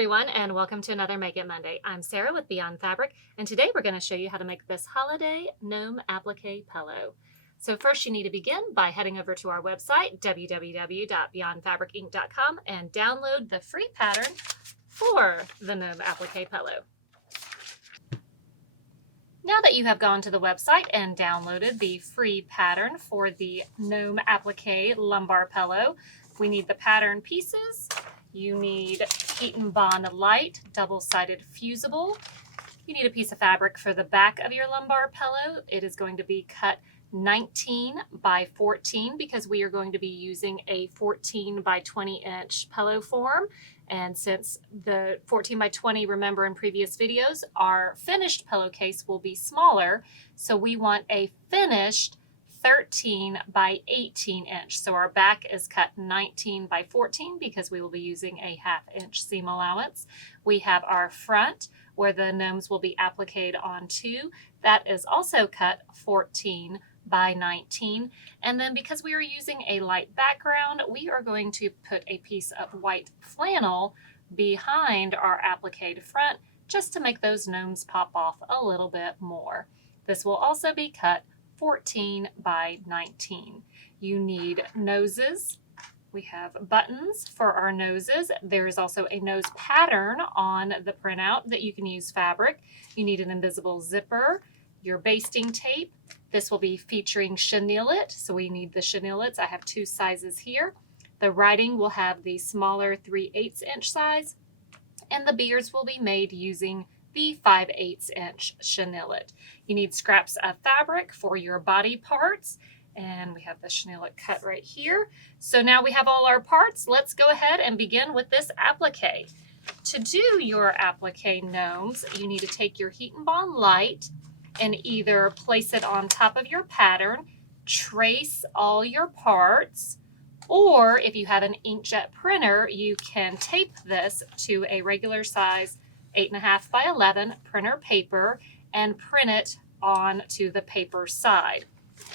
everyone, and welcome to another Make It Monday. I'm Sarah with Beyond Fabric, and today we're going to show you how to make this holiday gnome applique pillow. So first you need to begin by heading over to our website, www.beyondfabricinc.com, and download the free pattern for the gnome applique pillow. Now that you have gone to the website and downloaded the free pattern for the gnome applique lumbar pillow, we need the pattern pieces. You need heat and bond light, double-sided fusible. You need a piece of fabric for the back of your lumbar pillow. It is going to be cut 19 by 14 because we are going to be using a 14 by 20 inch pillow form. And since the 14 by 20, remember in previous videos, our finished pillowcase will be smaller. So we want a finished 13 by 18 inch. So our back is cut 19 by 14 because we will be using a 1/2 inch seam allowance. We have our front where the gnomes will be appliqued onto. That is also cut 14 by 19. And then because we are using a light background, we are going to put a piece of white flannel behind our appliqued front just to make those gnomes pop off a little bit more. This will also be cut 14 by 19. You need noses. We have buttons for our noses. There is also a nose pattern on the printout that you can use fabric. You need an invisible zipper, your basting tape. This will be featuring chenille, so we need the chenille. I have 2 sizes here. The writing will have the smaller 3/8 inch size, and the beards will be made using the 5/8 inch chenille. You need scraps of fabric for your body parts, and we have the chenille cut right here. So now we have all our parts. Let's go ahead and begin with this applique. To do your applique gnomes, you need to take your heat and bond light and either place it on top of your pattern, trace all your parts, or if you have an inkjet printer, you can tape this to a regular size 8.5 by 11 printer paper and print it onto the paper side.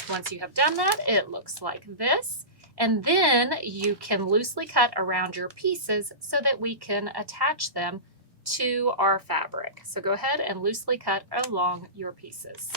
Once you have done that, it looks like this. And then you can loosely cut around your pieces so that we can attach them to our fabric. So go ahead and loosely cut along your pieces.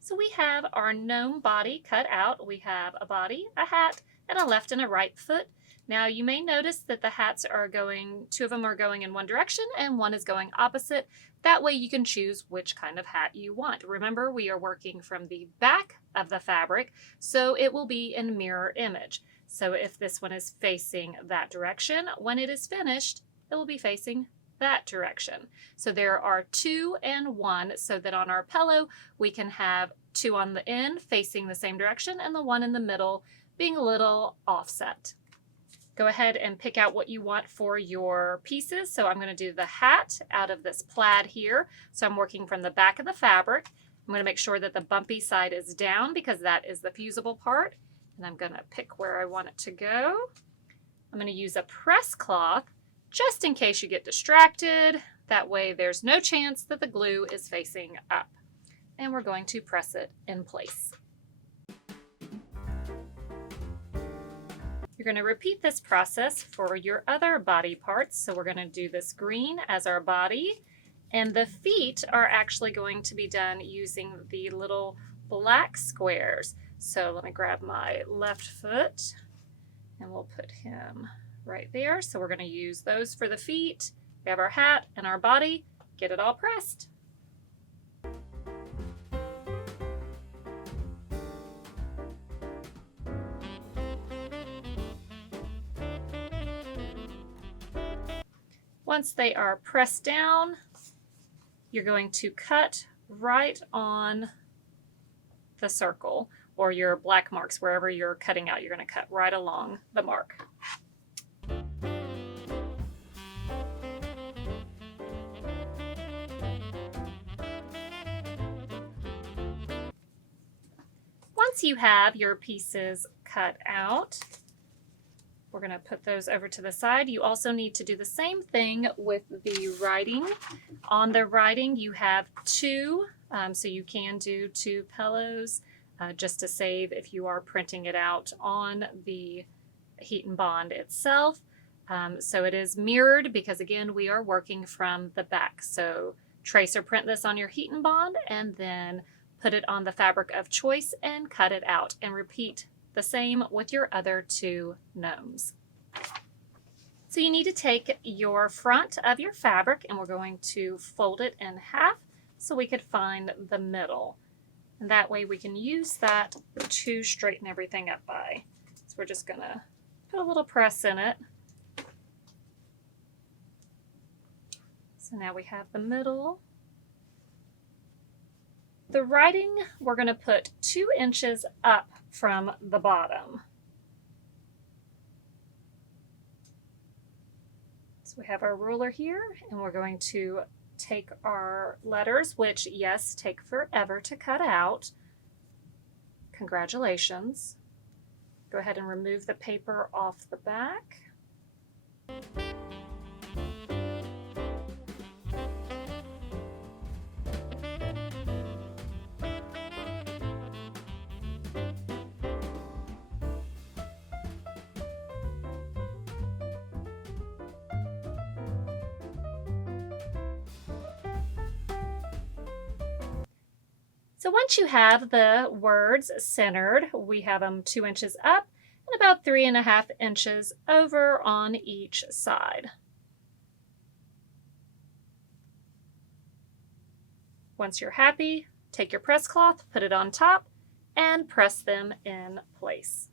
So we have our gnome body cut out. We have a body, a hat, and a left and a right foot. Now you may notice that the hats are going, 2 of them are going in one direction and 1 is going opposite. That way you can choose which kind of hat you want. Remember, we are working from the back of the fabric, so it will be in mirror image. So if this one is facing that direction, when it is finished, it will be facing that direction. So there are 2 and 1, so that on our pillow we can have 2 on the end facing the same direction and the 1 in the middle being a little offset. Go ahead and pick out what you want for your pieces. So I'm going to do the hat out of this plaid here. So I'm working from the back of the fabric. I'm going to make sure that the bumpy side is down because that is the fusible part. And I'm going to pick where I want it to go. I'm going to use a press cloth just in case you get distracted. That way there's no chance that the glue is facing up. And we're going to press it in place. You're going to repeat this process for your other body parts. So we're going to do this green as our body, and the feet are actually going to be done using the little black squares. So let me grab my left foot and we'll put him right there. So we're going to use those for the feet. We have our hat and our body. Get it all pressed. Once they are pressed down, you're going to cut right on the circle or your black marks, wherever you're cutting out, you're going to cut right along the mark. Once you have your pieces cut out, we're going to put those over to the side. You also need to do the same thing with the writing. On the writing, you have 2 So you can do 2 pillows just to save if you are printing it out on the heat and bond itself. So it is mirrored because again, we are working from the back. So trace or print this on your heat and bond and then put it on the fabric of choice and cut it out, and repeat the same with your other 2 gnomes. So you need to take your front of your fabric and we're going to fold it in half so we could find the middle. And that way we can use that to straighten everything up by. So we're just gonna put a little press in it. So now we have the middle. The writing we're going to put 2 inches up from the bottom. So we have our ruler here and we're going to take our letters, which yes, take forever to cut out. Congratulations. Go ahead and remove the paper off the back. So once you have the words centered, we have them 2 inches up and about 3.5 inches over on each side. Once you're happy, take your press cloth, put it on top, and press them in place.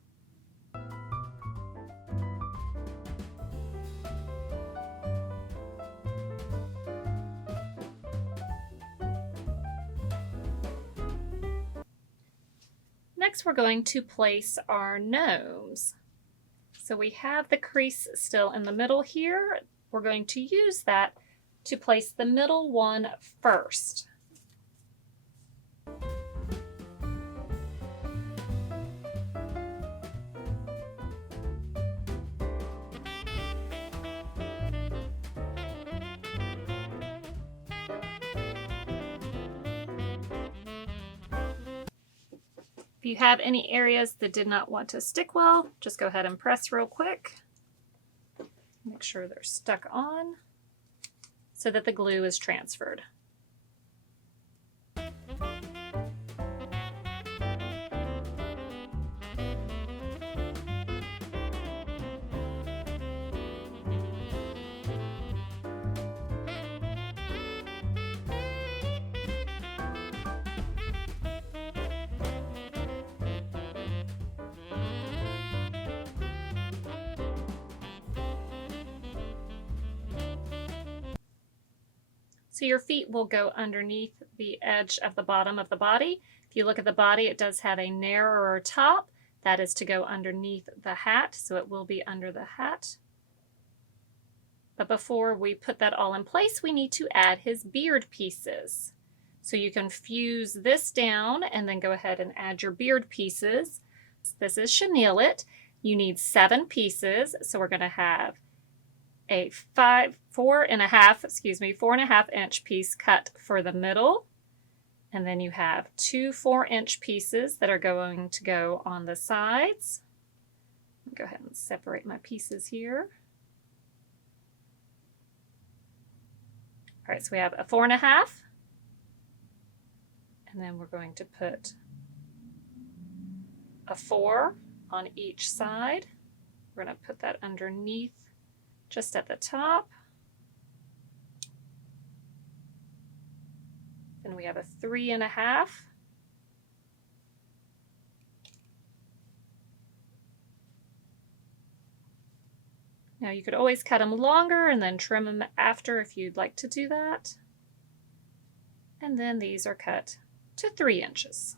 Next, we're going to place our gnomes. So we have the crease still in the middle here. We're going to use that to place the middle one first. If you have any areas that did not want to stick well, just go ahead and press real quick. Make sure they're stuck on so that the glue is transferred. So your feet will go underneath the edge of the bottom of the body. If you look at the body, it does have a narrower top. That is to go underneath the hat, so it will be under the hat. But before we put that all in place, we need to add his beard pieces. So you can fuse this down and then go ahead and add your beard pieces. This is chenille it. You need 7 pieces, so we're going to have a 4.5 inch piece cut for the middle, and then you have 2 4-inch pieces that are going to go on the sides. Let me go ahead and separate my pieces here. All right, so we have a 4.5, and then we're going to put a 4 on each side. We're going to put that underneath just at the top. Then we have a 3.5. Now you could always cut them longer and then trim them after if you'd like to do that. And then these are cut to 3 inches.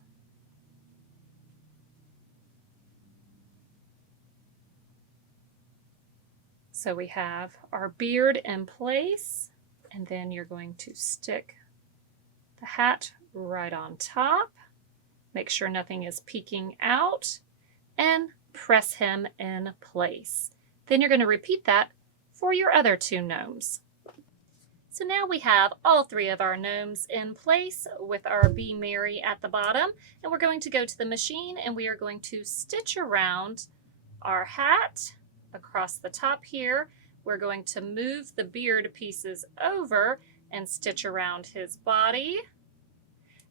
So we have our beard in place, and then you're going to stick the hat right on top. Make sure nothing is peeking out, and press him in place. Then you're going to repeat that for your other 2 gnomes. So now we have all three of our gnomes in place with our Be Merry at the bottom, and we're going to go to the machine and we are going to stitch around our hat across the top here. We're going to move the beard pieces over and stitch around his body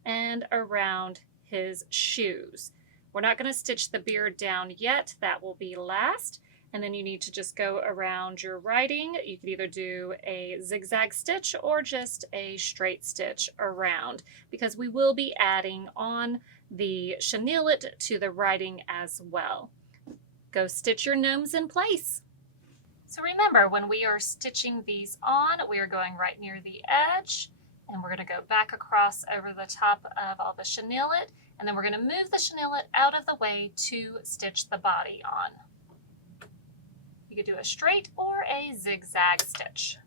and around his shoes. We're not going to stitch the beard down yet, that will be last. And then you need to just go around your writing. You could either do a zigzag stitch or just a straight stitch around, because we will be adding on the chenille to the writing as well. Go stitch your gnomes in place. So remember, when we are stitching these on, we are going right near the edge, and we're going to go back across over the top of all the chenille, and then we're going to move the chenille out of the way to stitch the body on. You could do a straight or a zigzag stitch.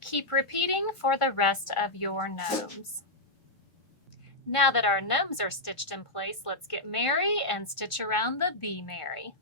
Keep repeating for the rest of your gnomes. Now that our gnomes are stitched in place, let's get merry and stitch around the Be Merry.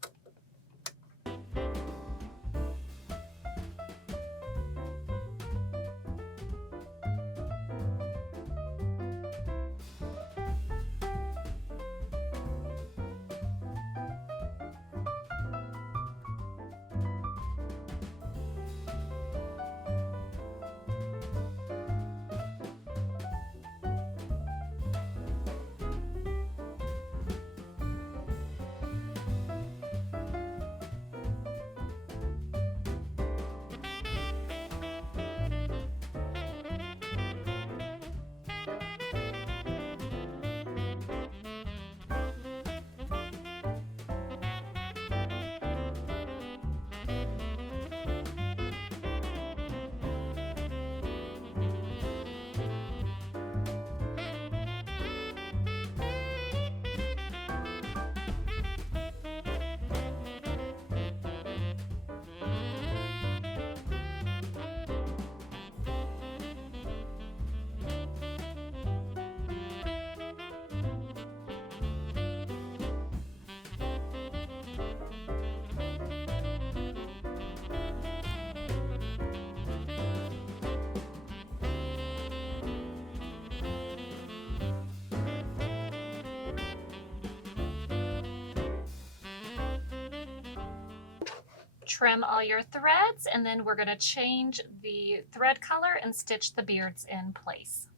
Trim all your threads, and then we're going to change the thread color and stitch the beards in place.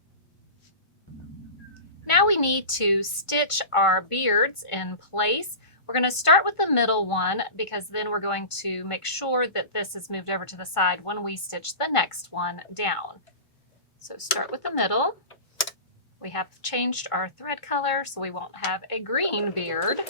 Now we need to stitch our beards in place. We're going to start with the middle one, because then we're going to make sure that this is moved over to the side when we stitch the next one down. So start with the middle. We have changed our thread color, so we won't have a green beard.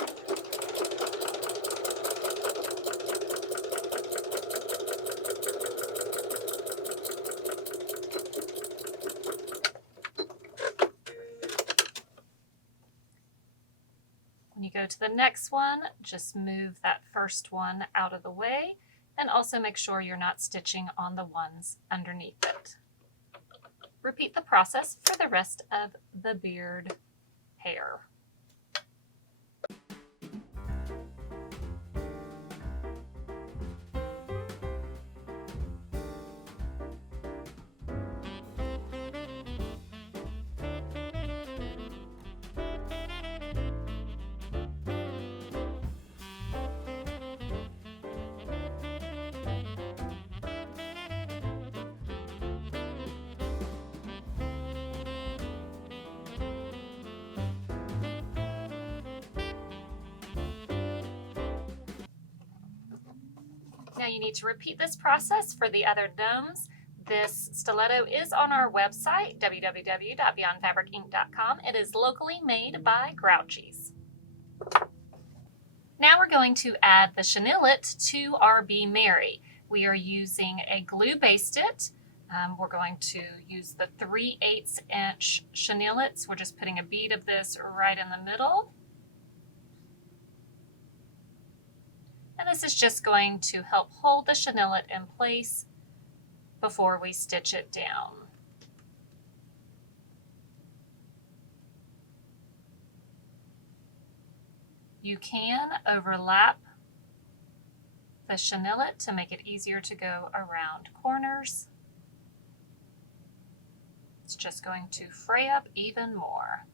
When you go to the next one, just move that first one out of the way, and also make sure you're not stitching on the ones underneath it. Repeat the process for the rest of the beard hair. Now you need to repeat this process for the other gnomes. This stiletto is on our website, www.beyondfabricinc.com. It is locally made by Grouchy's. Now we're going to add the chenillet to our Be Merry. We are using a glue basted. We're going to use the 3/8 inch chenillets. We're just putting a bead of this right in the middle. And this is just going to help hold the chenillet in place before we stitch it down. You can overlap the chenillet to make it easier to go around corners. It's just going to fray up even more.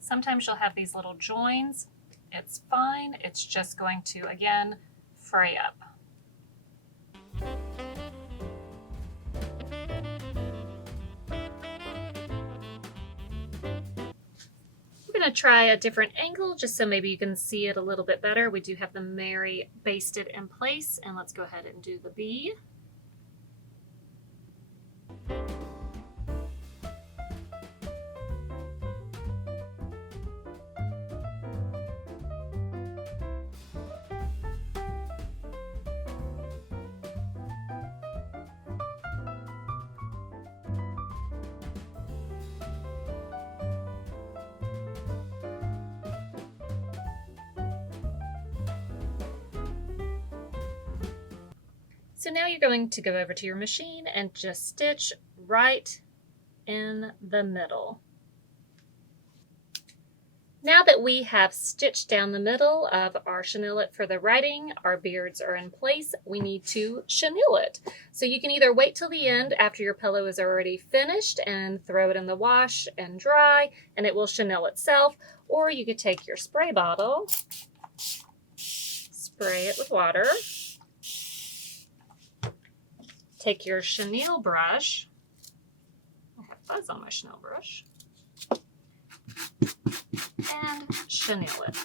Sometimes you'll have these little joins. It's fine. It's just going to, again, fray up. We're going to try a different angle just so maybe you can see it a little bit better. We do have the Merry basted in place, and let's go ahead and do the bee. So now you're going to go over to your machine and just stitch right in the middle. Now that we have stitched down the middle of our chenillet for the writing, our beards are in place, we need to chenille it. So you can either wait till the end after your pillow is already finished and throw it in the wash and dry and it will chenille itself, or you could take your spray bottle, spray it with water, take your chenille brush, I have fuzz on my chenille brush, and chenille it.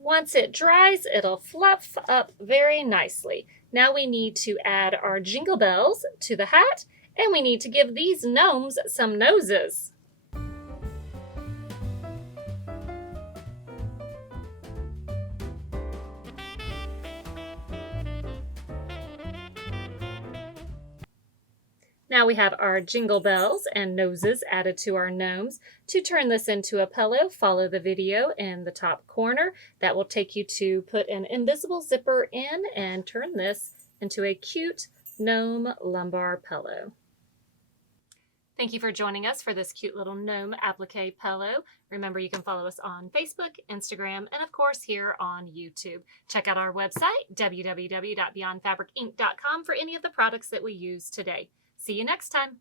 Once it dries, it'll fluff up very nicely. Now we need to add our jingle bells to the hat, and we need to give these gnomes some noses. Now we have our jingle bells and noses added to our gnomes. To turn this into a pillow, follow the video in the top corner. That will take you to put an invisible zipper in and turn this into a cute gnome lumbar pillow. Thank you for joining us for this cute little gnome applique pillow. Remember, you can follow us on Facebook, Instagram, and of course here on YouTube. Check out our website, www.beyondfabricinc.com, for any of the products that we use today. See you next time.